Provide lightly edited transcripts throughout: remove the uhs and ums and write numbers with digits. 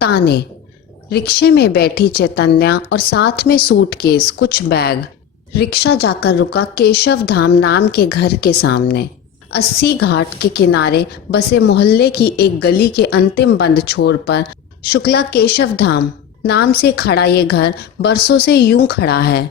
ताने। रिक्शे में बैठी चैतन्या और साथ में सूटकेस, कुछ बैग। रिक्शा जाकर रुका केशव धाम नाम के घर के सामने। 80 घाट के किनारे बसे मोहल्ले की एक गली के अंतिम बंद छोर पर शुक्ला केशव धाम नाम से खड़ा ये घर बरसों से यूं खड़ा है।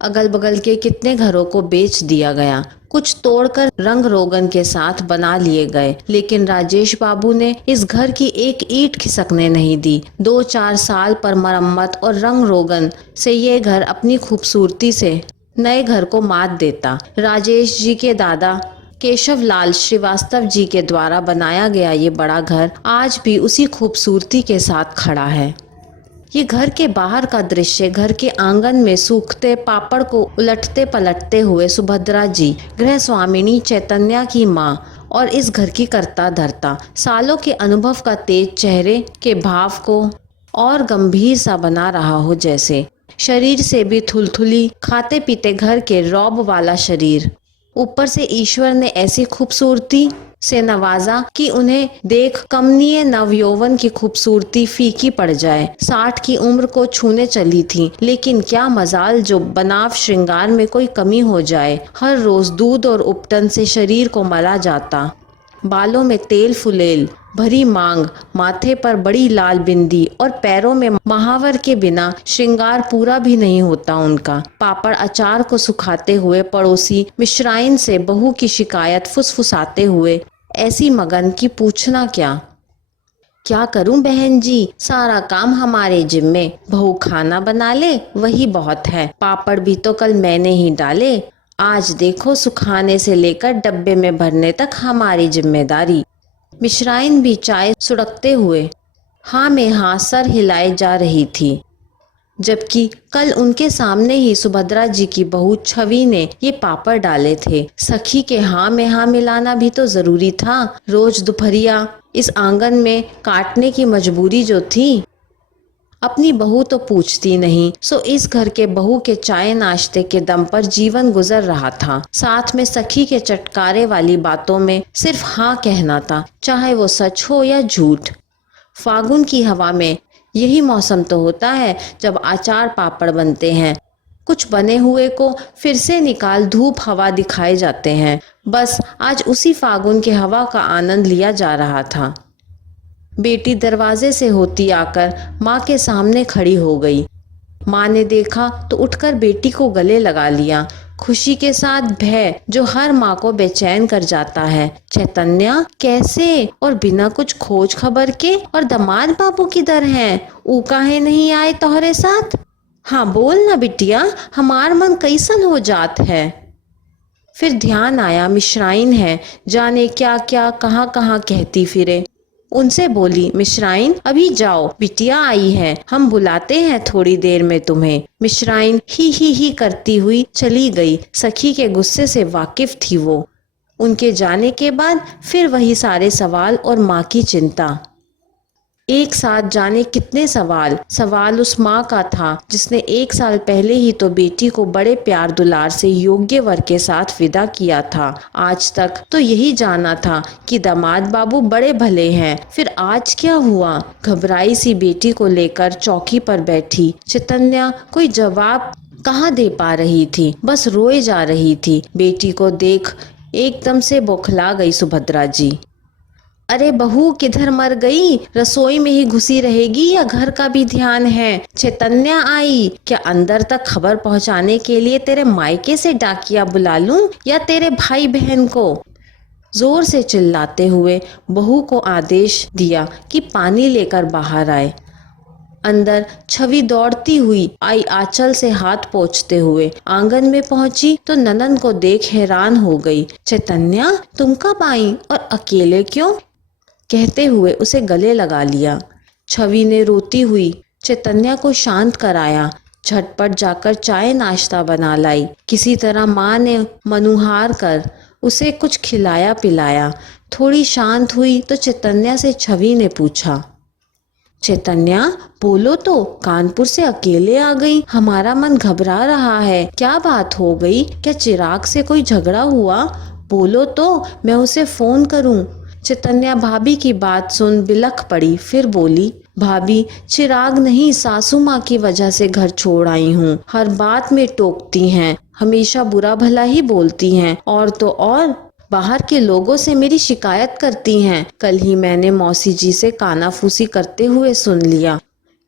अगल बगल के कितने घरों को बेच दिया गया, कुछ तोड़कर रंग रोगन के साथ बना लिए गए, लेकिन राजेश बाबू ने इस घर की एक ईंट खिसकने नहीं दी। 2-4 साल पर मरम्मत और रंग रोगन से ये घर अपनी खूबसूरती से नए घर को मात देता। राजेश जी के दादा केशव लाल श्रीवास्तव जी के द्वारा बनाया गया ये बड़ा घर आज भी उसी खूबसूरती के साथ खड़ा है। ये घर के बाहर का दृश्य, घर के आंगन में सूखते पापड़ को उलटते पलटते हुए सुभद्रा जी, गृह स्वामिनी चैतन्या की माँ और इस घर की कर्ता धर्ता, सालों के अनुभव का तेज चेहरे के भाव को और गंभीर सा बना रहा हो जैसे। शरीर से भी थुलथुली, खाते पीते घर के रौब वाला शरीर। ऊपर से ईश्वर ने ऐसी खूबसूरती से नवाजा कि उन्हें देख कमनीय नवयौवन की खूबसूरती फीकी पड़ जाए। 60 की उम्र को छूने चली थी, लेकिन क्या मजाल जो बनाव श्रृंगार में कोई कमी हो जाए। हर रोज दूध और उपटन से शरीर को मला जाता, बालों में तेल फुलेल, भरी मांग, माथे पर बड़ी लाल बिंदी और पैरों में महावर के बिना श्रृंगार पूरा भी नहीं होता उनका। पापड़ अचार को सुखाते हुए पड़ोसी मिश्राइन से बहू की शिकायत फुसफुसाते हुए ऐसी मगन की पूछना क्या करूं बहन जी, सारा काम हमारे जिम्मे। बहू खाना बना ले वही बहुत है, पापड़ भी तो कल मैंने ही डाले। आज देखो सुखाने से लेकर डब्बे में भरने तक हमारी जिम्मेदारी। मिश्राइन भी चाय सुड़कते हुए हाँ में हाँ सर हिलाए जा रही थी, जबकि कल उनके सामने ही सुभद्रा जी की बहू छवि ने ये पापड़ डाले थे। सखी के हाँ में हाँ मिलाना भी तो जरूरी था। रोज दोपहरिया इस आंगन में काटने की मजबूरी जो थी। अपनी बहू तो पूछती नहीं, सो इस घर के बहू के चाय नाश्ते के दम पर जीवन गुजर रहा था। साथ में सखी के चटकारे वाली बातों में सिर्फ हाँ कहना था, चाहे वो सच हो या झूठ। फागुन की हवा में यही मौसम तो होता है जब अचार पापड़ बनते हैं। कुछ बने हुए को फिर से निकाल धूप हवा दिखाए जाते हैं। बस आज उसी फागुन के हवा का आनंद लिया जा रहा था। बेटी दरवाजे से होती आकर माँ के सामने खड़ी हो गई। माँ ने देखा तो उठकर बेटी को गले लगा लिया, खुशी के साथ भय जो हर माँ को बेचैन कर जाता है। चैतन्या कैसे, और बिना कुछ खोज खबर के, और दामाद बाबू किधर हैं? ऊ काहे नहीं आए तोहरे साथ? हाँ बोल ना बिटिया, हमार मन कैसन हो जात है। फिर ध्यान आया मिश्राइन है, जाने क्या क्या कहाँ कहाँ कहती फिरे। उनसे बोली, मिश्राइन अभी जाओ, बिटिया आई है, हम बुलाते हैं थोड़ी देर में तुम्हें। मिश्राइन ही करती हुई चली गई। सखी के गुस्से से वाकिफ थी वो। उनके जाने के बाद फिर वही सारे सवाल और माँ की चिंता। एक साथ जाने कितने सवाल उस माँ का था जिसने 1 साल पहले ही तो बेटी को बड़े प्यार दुलार से योग्य वर के साथ विदा किया था। आज तक तो यही जाना था कि दामाद बाबू बड़े भले हैं। फिर आज क्या हुआ? घबराई सी बेटी को लेकर चौकी पर बैठी चैतन्या कोई जवाब कहाँ दे पा रही थी, बस रोए जा रही थी। बेटी को देख एकदम से बौखला गई सुभद्रा जी। अरे बहू किधर मर गई? रसोई में ही घुसी रहेगी या घर का भी ध्यान है? चैतन्या आई क्या? अंदर तक खबर पहुंचाने के लिए तेरे मायके से डाकिया बुला लूं या तेरे भाई बहन को? जोर से चिल्लाते हुए बहू को आदेश दिया कि पानी लेकर बाहर आए। अंदर छवि दौड़ती हुई आई, आंचल से हाथ पोंछते हुए आंगन में पहुंची तो ननन को देख हैरान हो गई। चैतन्या तुम कब आई और अकेले क्यों? कहते हुए उसे गले लगा लिया। छवि ने रोती हुई चैतन्या को शांत कराया, झटपट जाकर चाय नाश्ता बना लाई। किसी तरह माँ ने मनुहार कर उसे कुछ खिलाया पिलाया। थोड़ी शांत हुई तो चैतन्या से छवि ने पूछा, चैतन्या बोलो तो, कानपुर से अकेले आ गई, हमारा मन घबरा रहा है। क्या बात हो गई? क्या चिराग से कोई झगड़ा हुआ? बोलो तो, मैं उसे फोन करूं। चैतन्या भाभी की बात सुन बिलख पड़ी, फिर बोली, भाभी, चिराग नहीं, सासू माँ की वजह से घर छोड़ आई हूँ। हर बात में टोकती हैं, हमेशा बुरा भला ही बोलती हैं, और तो और बाहर के लोगों से मेरी शिकायत करती हैं। कल ही मैंने मौसी जी से कानाफूसी करते हुए सुन लिया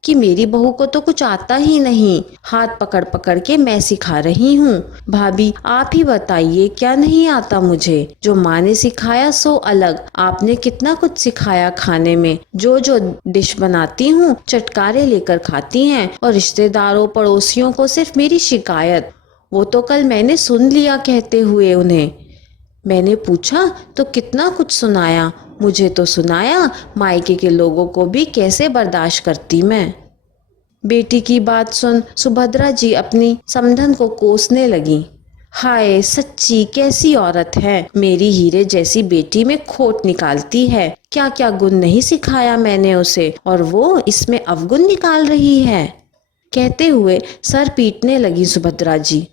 कि मेरी बहू को तो कुछ आता ही नहीं, हाथ पकड़ पकड़ के मैं सिखा रही हूँ। भाभी, आप ही बताइए, क्या नहीं आता मुझे? जो माँ ने सिखाया सो अलग, आपने कितना कुछ सिखाया खाने में। जो जो डिश बनाती हूँ चटकारे लेकर खाती हैं, और रिश्तेदारों पड़ोसियों को सिर्फ मेरी शिकायत। वो तो कल मैंने सुन लिया कहते हुए उन्हें। मैंने पूछा तो कितना कुछ सुनाया। मुझे तो सुनाया, मायके के लोगों को भी कैसे बर्दाश्त करती मैं। बेटी की बात सुन सुभद्रा जी अपनी समधन को कोसने लगी। हाय सच्ची कैसी औरत है, मेरी हीरे जैसी बेटी में खोट निकालती है। क्या क्या गुण नहीं सिखाया मैंने उसे, और वो इसमें अवगुण निकाल रही है। कहते हुए सर पीटने लगी सुभद्रा जी।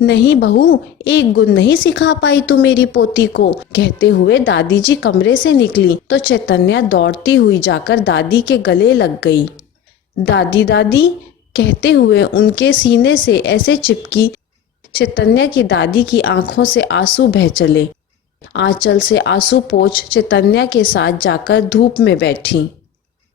नहीं बहू, एक गुण नहीं सिखा पाई तू मेरी पोती को। कहते हुए दादी जी कमरे से निकली तो चैतन्या दौड़ती हुई जाकर दादी के गले लग गई। दादी दादी कहते हुए उनके सीने से ऐसे चिपकी, चैतन्या की दादी की आंखों से आंसू बह चले। आंचल से आंसू पोंछ चैतन्या के साथ जाकर धूप में बैठी।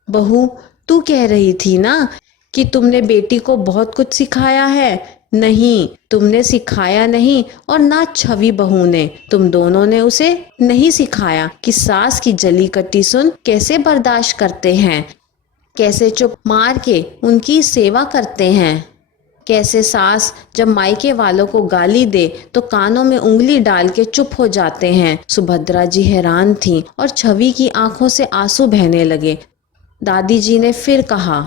बहू, तू कह रही थी ना कि तुमने बेटी को बहुत कुछ सिखाया है। नहीं, तुमने सिखाया नहीं, और ना छवि बहू ने, तुम दोनों ने उसे नहीं सिखाया कि सास की जली कटी सुन कैसे बर्दाश्त करते हैं, कैसे चुप मार के उनकी सेवा करते हैं, कैसे सास जब मायके वालों को गाली दे तो कानों में उंगली डाल के चुप हो जाते हैं। सुभद्रा जी हैरान थीं और छवि की आंखों से आंसू बहने लगे। दादी जी ने फिर कहा,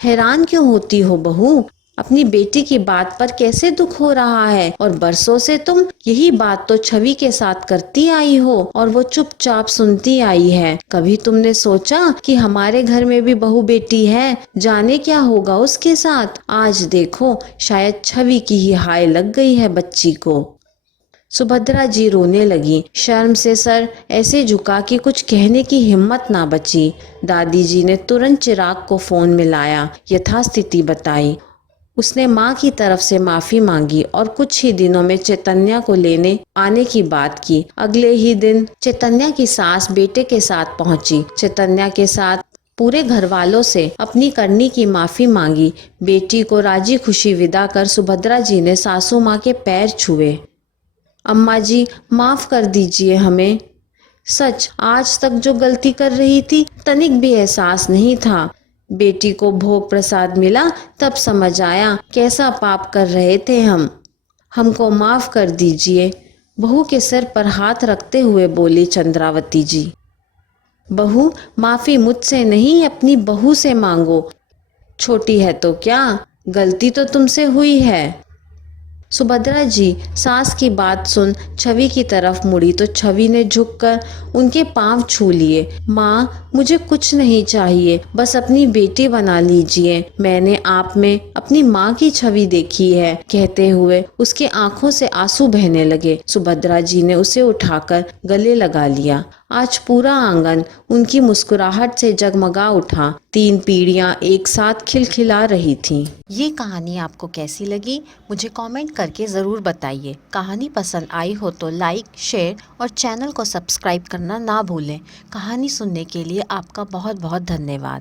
हैरान क्यों होती हो बहू? अपनी बेटी की बात पर कैसे दुख हो रहा है, और बरसों से तुम यही बात तो छवि के साथ करती आई हो और वो चुपचाप सुनती आई है। कभी तुमने सोचा कि हमारे घर में भी बहू बेटी है, जाने क्या होगा उसके साथ? आज देखो, शायद छवि की ही हाय लग गई है बच्ची को। सुभद्रा जी रोने लगी। शर्म से सर ऐसे झुका कि कुछ कहने की हिम्मत ना बची। दादी जी ने तुरंत चिराग को फोन मिलाया, यथास्थिति बताई। उसने माँ की तरफ से माफी मांगी और कुछ ही दिनों में चैतन्या को लेने आने की बात की। अगले ही दिन चैतन्या की सास बेटे के साथ पहुंची। चैतन्या के साथ पूरे घर वालों से अपनी करनी की माफी मांगी। बेटी को राजी खुशी विदा कर सुभद्रा जी ने सासू माँ के पैर छुए। अम्मा जी, माफ कर दीजिए हमें। सच, आज तक जो गलती कर रही थी तनिक भी एहसास नहीं था। बेटी को भोग प्रसाद मिला तब समझ आया कैसा पाप कर रहे थे हम। हमको माफ कर दीजिए, बहू के सिर पर हाथ रखते हुए बोली चंद्रावती जी। बहू, माफी मुझसे नहीं अपनी बहू से मांगो। छोटी है तो क्या, गलती तो तुमसे हुई है। सुभद्रा जी सास की बात सुन छवि की तरफ मुड़ी तो छवि ने झुककर उनके पांव छू लिए। माँ, मुझे कुछ नहीं चाहिए, बस अपनी बेटी बना लीजिए। मैंने आप में अपनी माँ की छवि देखी है। कहते हुए उसके आंखों से आंसू बहने लगे। सुभद्रा जी ने उसे उठाकर गले लगा लिया। आज पूरा आंगन उनकी मुस्कुराहट से जगमगा उठा। 3 पीढ़ियां एक साथ खिलखिला रही थीं। ये कहानी आपको कैसी लगी मुझे कमेंट करके ज़रूर बताइए। कहानी पसंद आई हो तो लाइक, शेयर और चैनल को सब्सक्राइब करना ना भूलें। कहानी सुनने के लिए आपका बहुत बहुत धन्यवाद।